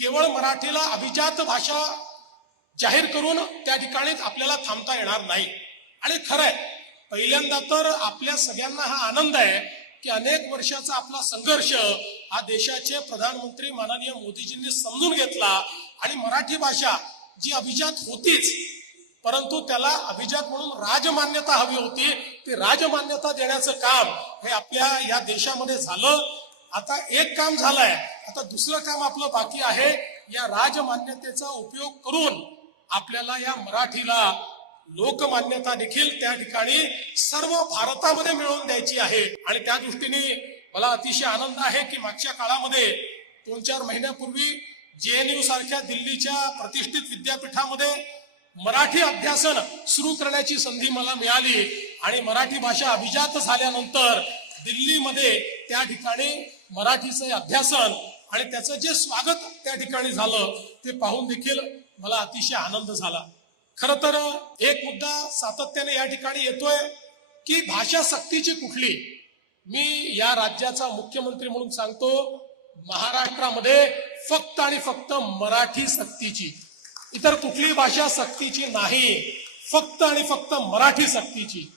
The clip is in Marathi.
केवळ मराठीला अभिजात भाषा जाहीर करून त्या ठिकाणी आपल्याला थांबता येणार नाही। आणि खरंय, पहिल्यांदा तर आपल्या सगळ्यांना हा आनंद आहे की अनेक वर्षाचा आपला संघर्ष हा देशाचे प्रधानमंत्री माननीय मोदीजींनी समजून घेतला आणि मराठी भाषा जी अभिजात होतीच, परंतु त्याला अभिजात म्हणून राजमान्यता हवी होती, ती राजमान्यता देण्याचं काम हे आपल्या या देशामध्ये झालं। आता एक काम झालंय, आता दुसरं काम आपलं बाकी आहे। या राजमान्यतेचा उपयोग करून आपल्याला या मराठीला लोकमान्यता देखील त्या ठिकाणी सर्व भारतामध्ये मिळवून द्यायची आहे। आणि त्या दृष्टीने मला अतिशय आनंद आहे की मागच्या काळामध्ये 2-4 महिन्यापूर्वी JNU सारख्या दिल्लीच्या प्रतिष्ठित विद्यापीठामध्ये मराठी अभ्यासन सुरू करण्याची संधी मला मिळाली आणि मराठी भाषा अभिजात झाल्यानंतर दिल्लीमध्ये त्या ठिकाणी मराठीचे अभ्यासन आणि त्याचं जे स्वागत त्या ठिकाणी झालं ते पाहून देखील मला अतिशय आनंद झाला। खर तर एक मुद्दा सातत्याने या ठिकाणी येतोय की भाषा सक्तीची कुठली। मी या राज्याचा मुख्यमंत्री म्हणून सांगतो, महाराष्ट्रामध्ये फक्त आणि फक्त मराठी सक्तीची, इतर कुठली भाषा सक्तीची नाही, फक्त आणि फक्त मराठी सक्तीची।